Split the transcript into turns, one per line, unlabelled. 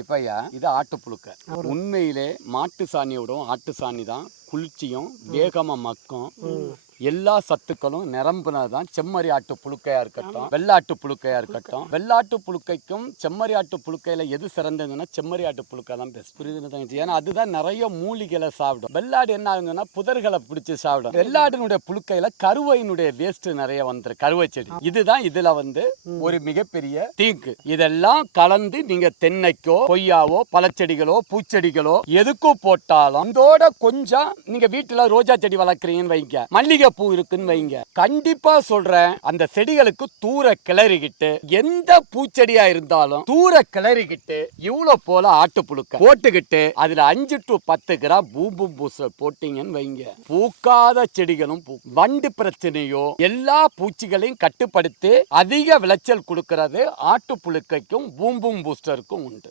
இப்ப ஐயா இது ஆட்டு புழுக்க. உண்மையிலே மாட்டு சாணியோடும் ஆட்டு சாணி தான் குளிர்ச்சியும் வேகமா மக்கும். எல்லா சத்துக்களும் நிரம்புனதான் செம்மறி ஆட்டு புழுக்கையா இருக்கட்டும் வெள்ளாட்டு புழுக்கையா இருக்கட்டும். வெள்ளாட்டு புழுக்கைக்கும் செம்மறி ஆட்டு புழுக்கையில எது சிறந்ததுன்னா செம்மறி ஆட்டு புழுக்கை தான் பெஸ்ட் புரியுதுன்னு தங்கச்சி ஏன்னா அதுதான் நிறைய மூலிகளை சாப்பிடும். வெள்ளாடு என்ன ஆகுதுன்னா புதர்களை பிடிச்சு சாப்பிடும். வெள்ளாடினுடைய புழுக்கையில கருவையினுடைய வேஸ்ட் நிறைய வந்துரு கருவை செடி. இதுதான் இதுல வந்து ஒரு மிகப்பெரிய தீங்கு. இதெல்லாம் கலந்து நீங்க தென்னைக்கோ கொய்யாவோ பழச்செடிகளோ பூச்செடிகளோ எதுக்கோ போட்டாலும் இதோட கொஞ்சம் நீங்க வீட்டுல ரோஜா செடி வளர்க்குறீங்கன்னு வைங்க. மல்லிகை பூ இருக்குன்னு வைங்க. கண்டிப்பா சொல்றேன் அந்த செடிகளுக்கு தூர கிளறிக்கிட்டு எந்த பூச்செடியா இருந்தாலும் தூர கிளறிக்கிட்டு இவ்வளவு போல ஆட்டு புழுக்க போட்டுக்கிட்டு அதுல அஞ்சு டு பத்து கிராம் பூம்பு பூச போட்டீங்கன்னு வைங்க. பூக்காத செடிகளும் பூ வண்டு பிரச்சனையோ எல்லா பூச்சிகளையும் கட்டுப்படுத்தி அதிக விளைச்சல் கொடுக்கறது ஆட்டு புழுக்கைக்கும் பூம்பும் பூஸ்டருக்கும் உண்டு.